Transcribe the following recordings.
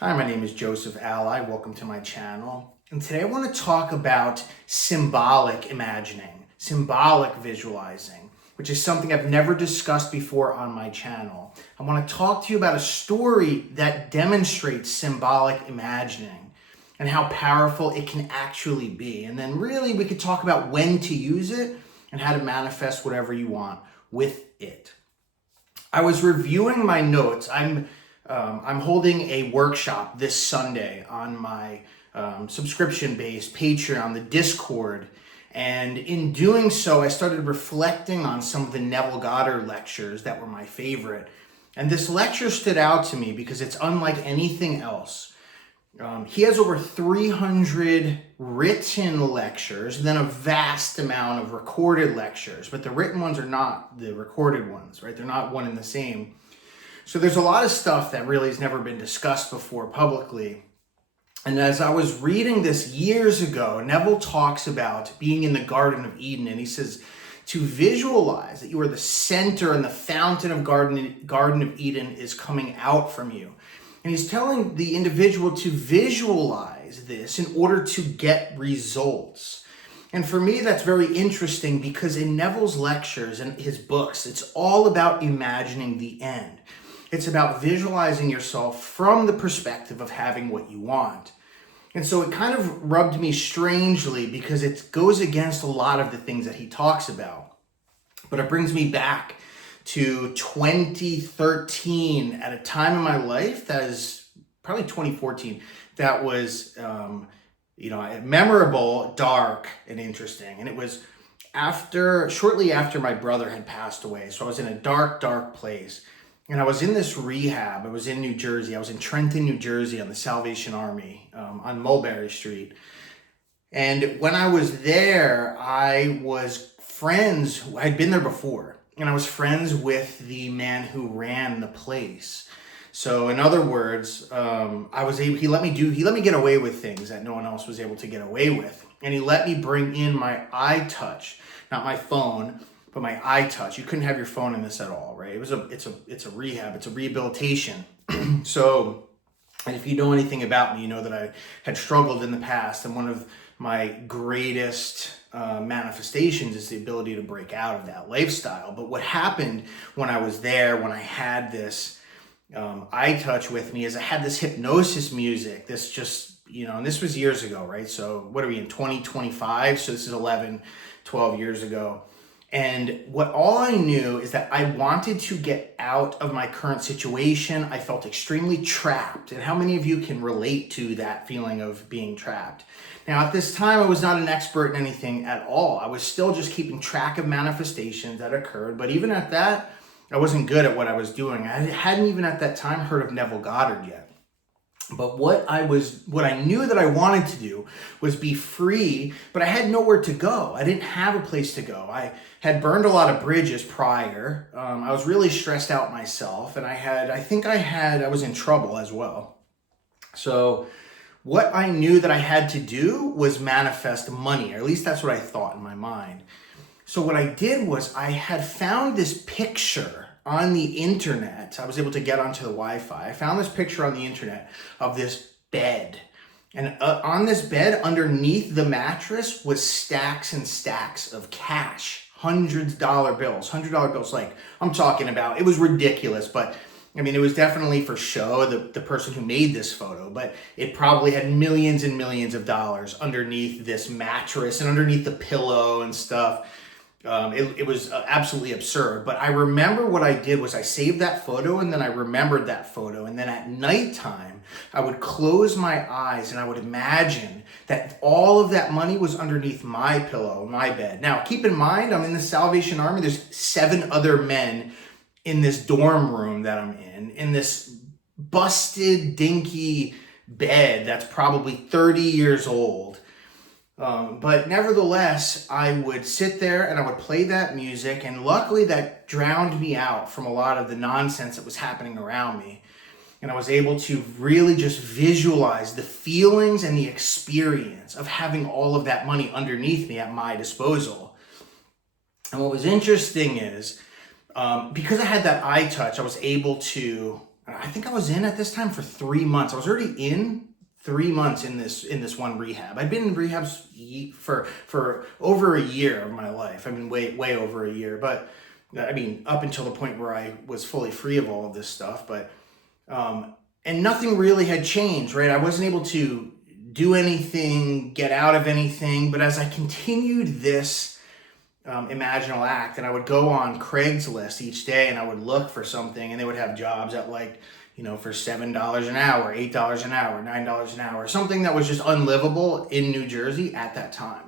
Hi, my name is Joseph Alai. Welcome to my channel. And today I want to talk about symbolic imagining, symbolic visualizing, which is something I've never discussed before on my channel. I want to talk to you about a story that demonstrates symbolic imagining and how powerful it can actually be. And then really we could talk about when to use it and how to manifest whatever you want with it. I was reviewing my notes. I'm holding a workshop this Sunday on my subscription-based Patreon, the Discord. And in doing so, I started reflecting on some of the Neville Goddard lectures that were my favorite. And this lecture stood out to me because it's unlike anything else. He has over 300 written lectures, and then a vast amount of recorded lectures. But the written ones are not the recorded ones, right? They're not one and the same. So there's a lot of stuff that really has never been discussed before publicly. And as I was reading this years ago, Neville talks about being in the Garden of Eden, and he says to visualize that you are the center and the fountain of Garden of Eden is coming out from you. And he's telling the individual to visualize this in order to get results. And for me, that's very interesting because in Neville's lectures and his books, it's all about imagining the end. It's about visualizing yourself from the perspective of having what you want. And so it kind of rubbed me strangely because it goes against a lot of the things that he talks about. But it brings me back to 2013 at a time in my life that is probably 2014. That was, memorable, dark, and interesting. And it was shortly after my brother had passed away. So I was in a dark, dark place. And I was in this rehab. I was in New Jersey. I was in Trenton, New Jersey on the Salvation Army on Mulberry Street. And when I was there, I was friends. I had been there before. And I was friends with the man who ran the place. So in other words, he let me get away with things that no one else was able to get away with. And he let me bring in my iTouch, not my phone, but my iTouch. You couldn't have your phone in this at all, right? It's a rehab, it's a rehabilitation. So, and if you know anything about me, you know that I had struggled in the past, and one of my greatest manifestations is the ability to break out of that lifestyle. But what happened when I was there, when I had this iTouch with me, is I had this hypnosis music, this just, and this was years ago, right? So what are we in 2025? So this is 11, 12 years ago. And all I knew is that I wanted to get out of my current situation. I felt extremely trapped. And how many of you can relate to that feeling of being trapped? Now, at this time, I was not an expert in anything at all. I was still just keeping track of manifestations that occurred. But even at that, I wasn't good at what I was doing. I hadn't even at that time heard of Neville Goddard yet. But what I knew that I wanted to do was be free, but I had nowhere to go. I didn't have a place to go. I had burned a lot of bridges prior. I was really stressed out myself, and I was in trouble as well. So what I knew that I had to do was manifest money, or at least that's what I thought in my mind. So what I did was I had found this picture on the internet. I was able to get onto the Wi-Fi. I found this picture on the internet of this bed. And on this bed, underneath the mattress, was stacks and stacks of cash. $100 bills. Like I'm talking about, it was ridiculous, but I mean, it was definitely for show, the person who made this photo, but it probably had millions and millions of dollars underneath this mattress and underneath the pillow and stuff. It was absolutely absurd. But I remember what I did was I saved that photo, and then I remembered that photo. And then at nighttime, I would close my eyes and I would imagine that all of that money was underneath my pillow, my bed. Now, keep in mind, I'm in the Salvation Army. There's 7 other men in this dorm room that I'm in this busted, dinky bed that's probably 30 years old. But nevertheless, I would sit there and I would play that music, and luckily that drowned me out from a lot of the nonsense that was happening around me. And I was able to really just visualize the feelings and the experience of having all of that money underneath me at my disposal. And what was interesting is, because I had that iTouch, I was able to, I think I was in at this time for 3 months. I was already in 3 months in this one rehab. I'd been in rehabs for over a year of my life. I mean, way over a year. But I mean, up until the point where I was fully free of all of this stuff. But and nothing really had changed, right? I wasn't able to do anything, get out of anything. But as I continued this imaginal act, and I would go on Craigslist each day and I would look for something, and they would have jobs at like, you know, for $7 an hour, $8 an hour, $9 an hour, something that was just unlivable in New Jersey at that time.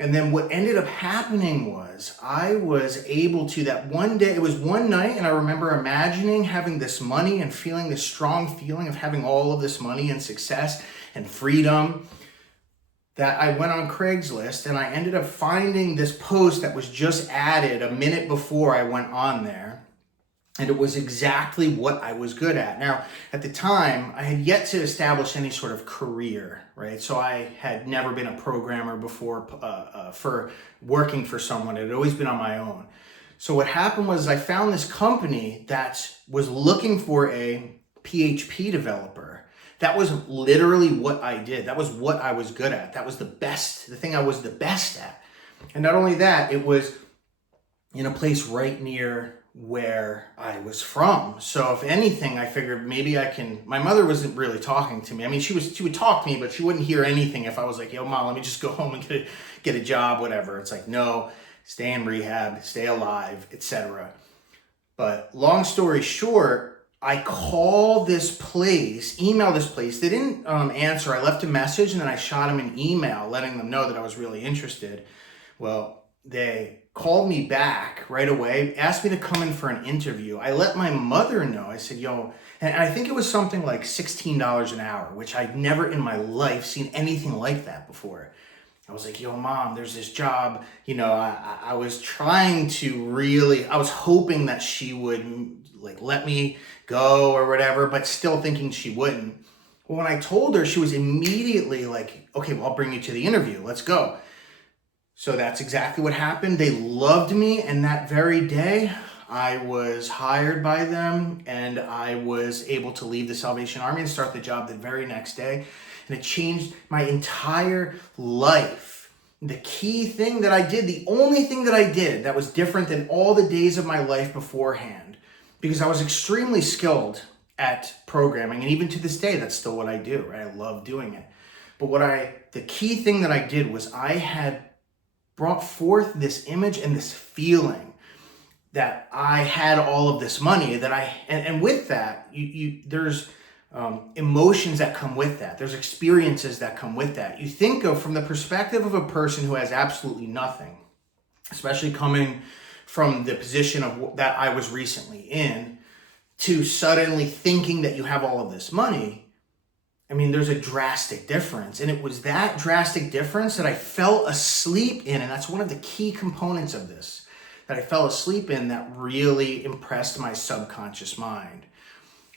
And then what ended up happening was I was able to, that one day, it was one night, and I remember imagining having this money and feeling this strong feeling of having all of this money and success and freedom, that I went on Craigslist and I ended up finding this post that was just added a minute before I went on there. And it was exactly what I was good at. Now, at the time, I had yet to establish any sort of career, right? So I had never been a programmer before for working for someone. It had always been on my own. So what happened was I found this company that was looking for a PHP developer. That was literally what I did. That was what I was good at. That was the thing I was the best at. And not only that, it was in a place right near where I was from. So if anything, I figured maybe I can, my mother wasn't really talking to me. I mean, she would talk to me, but she wouldn't hear anything if I was like, yo, Mom, let me just go home and get a job, whatever. It's like, no, stay in rehab, stay alive, etc. But long story short, I called this place, emailed this place. They didn't answer. I left a message and then I shot them an email letting them know that I was really interested. Well, they called me back right away, asked me to come in for an interview. I let my mother know. I said, yo, and I think it was something like $16 an hour, which I'd never in my life seen anything like that before. I was like, yo, Mom, there's this job. You know, I was trying to really, I was hoping that she would like let me go or whatever, but still thinking she wouldn't. Well, when I told her, she was immediately like, okay, well, I'll bring you to the interview. Let's go. So that's exactly what happened. They loved me, and that very day, I was hired by them, and I was able to leave the Salvation Army and start the job the very next day. And it changed my entire life. The key thing that I did, the only thing that I did that was different than all the days of my life beforehand, because I was extremely skilled at programming, and even to this day, that's still what I do, right? I love doing it. But the key thing that I did was I had brought forth this image and this feeling that I had all of this money, that and with that, there's emotions that come with that. There's experiences that come with that. You think of from the perspective of a person who has absolutely nothing, especially coming from the position of that I was recently in, to suddenly thinking that you have all of this money. I mean, there's a drastic difference. And it was that drastic difference that I fell asleep in. And that's one of the key components of this, that I fell asleep in, that really impressed my subconscious mind.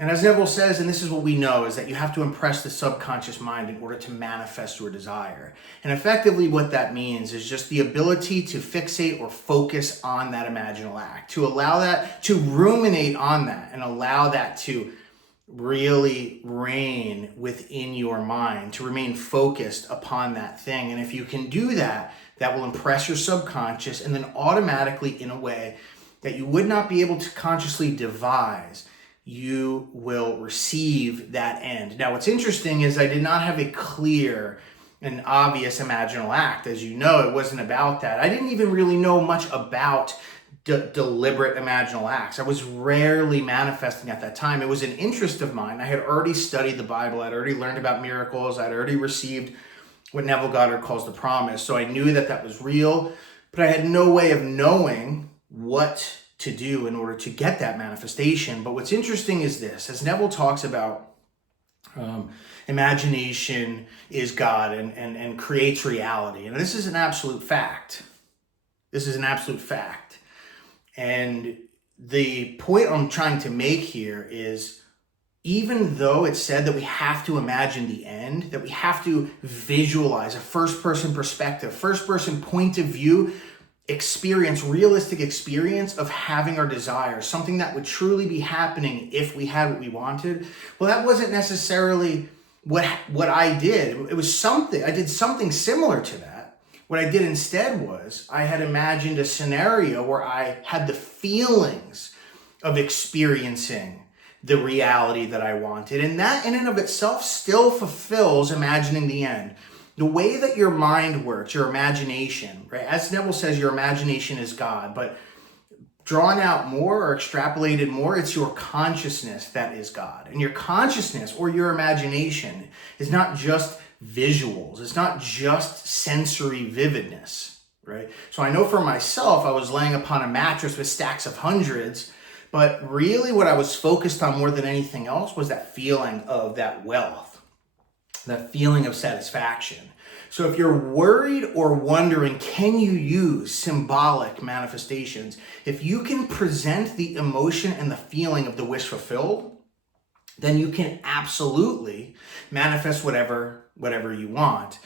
And as Neville says, and this is what we know, is that you have to impress the subconscious mind in order to manifest your desire. And effectively what that means is just the ability to fixate or focus on that imaginal act, to allow that, to ruminate on that, and allow that to really reign within your mind, to remain focused upon that thing. And if you can do that, that will impress your subconscious, and then automatically, in a way that you would not be able to consciously devise, you will receive that end. Now, what's interesting is I did not have a clear and obvious imaginal act. As you know, it wasn't about that. I didn't even really know much about deliberate imaginal acts. I was rarely manifesting at that time. It was an interest of mine. I had already studied the Bible. I'd already learned about miracles. I'd already received what Neville Goddard calls the promise. So I knew that that was real, but I had no way of knowing what to do in order to get that manifestation. But what's interesting is this, as Neville talks about imagination is God and creates reality. And this is an absolute fact. This is an absolute fact. And the point I'm trying to make here is, even though it's said that we have to imagine the end, that we have to visualize a first-person perspective, first-person point of view, experience, realistic experience of having our desires, something that would truly be happening if we had what we wanted. Well, that wasn't necessarily what I did. It was something, I did something similar to that. What I did instead was I had imagined a scenario where I had the feelings of experiencing the reality that I wanted. And that in and of itself still fulfills imagining the end. The way that your mind works, your imagination, right? As Neville says, your imagination is God, but drawn out more or extrapolated more, it's your consciousness that is God. And your consciousness or your imagination is not just visuals. It's not just sensory vividness, right? So I know for myself, I was laying upon a mattress with stacks of hundreds, but really what I was focused on more than anything else was that feeling of that wealth, that feeling of satisfaction. So if you're worried or wondering, can you use symbolic manifestations? If you can present the emotion and the feeling of the wish fulfilled, then you can absolutely manifest whatever you want.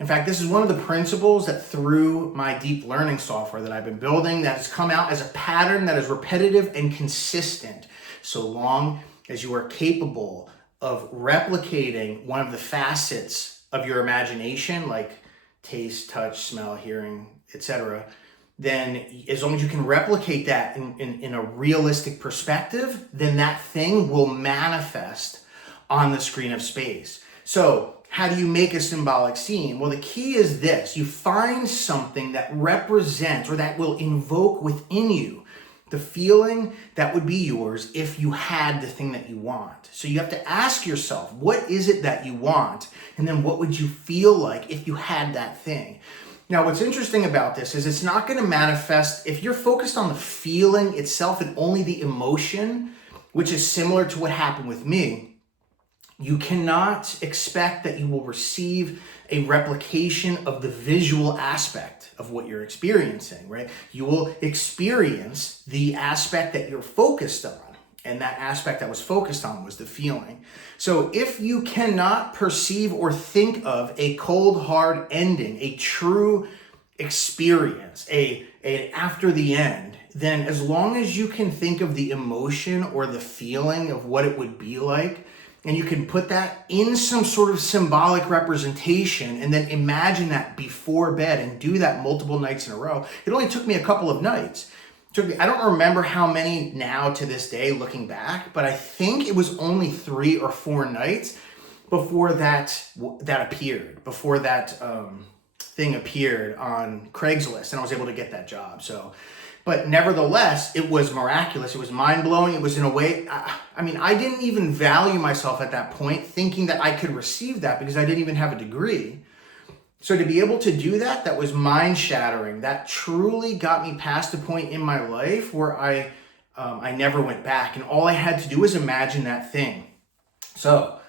In fact, this is one of the principles that through my deep learning software that I've been building that has come out as a pattern that is repetitive and consistent, so long as you are capable of replicating one of the facets of your imagination, like taste, touch, smell, hearing, etc., then as long as you can replicate that in a realistic perspective, then that thing will manifest on the screen of space. So how do you make a symbolic scene? Well, the key is this. You find something that represents or that will invoke within you the feeling that would be yours if you had the thing that you want. So you have to ask yourself, what is it that you want? And then what would you feel like if you had that thing? Now, what's interesting about this is it's not going to manifest, if you're focused on the feeling itself and only the emotion, which is similar to what happened with me, you cannot expect that you will receive a replication of the visual aspect of what you're experiencing, right? You will experience the aspect that you're focused on, and that aspect that was focused on was the feeling. So if you cannot perceive or think of a cold, hard ending, a true experience, a after the end, then as long as you can think of the emotion or the feeling of what it would be like, and you can put that in some sort of symbolic representation and then imagine that before bed and do that multiple nights in a row. It only took me a couple of nights. I don't remember how many now to this day looking back, but I think it was only 3 or 4 nights before that appeared, before that thing appeared on Craigslist and I was able to get that job. But nevertheless, it was miraculous. It was mind-blowing. It was in a way, I didn't even value myself at that point thinking that I could receive that because I didn't even have a degree. So to be able to do that was mind-shattering. That truly got me past a point in my life where I never went back. And all I had to do was imagine that thing. So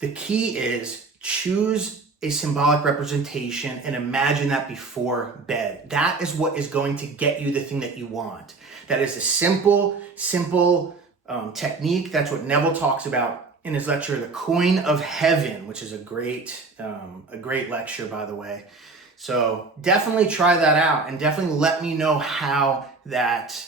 the key is choose a symbolic representation and imagine that before bed. That is what is going to get you the thing that you want. That is a simple technique. That's what Neville talks about in his lecture, The Coin of Heaven, which is a great lecture, by the way. So definitely try that out and definitely let me know how that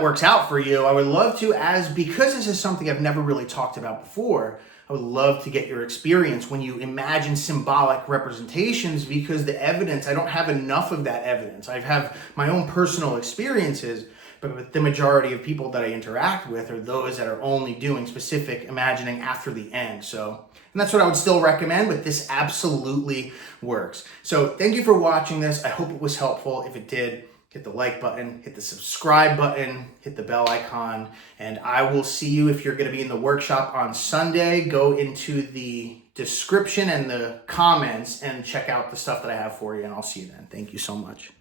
works out for you. I would love to, because this is something I've never really talked about before, I would love to get your experience when you imagine symbolic representations, because the evidence, I don't have enough of that evidence. I have my own personal experiences, but the majority of people that I interact with are those that are only doing specific imagining after the end. And that's what I would still recommend, but this absolutely works. So thank you for watching this. I hope it was helpful. If it did, hit the like button, hit the subscribe button, hit the bell icon, and I will see you if you're going to be in the workshop on Sunday. Go into the description and the comments and check out the stuff that I have for you, and I'll see you then. Thank you so much.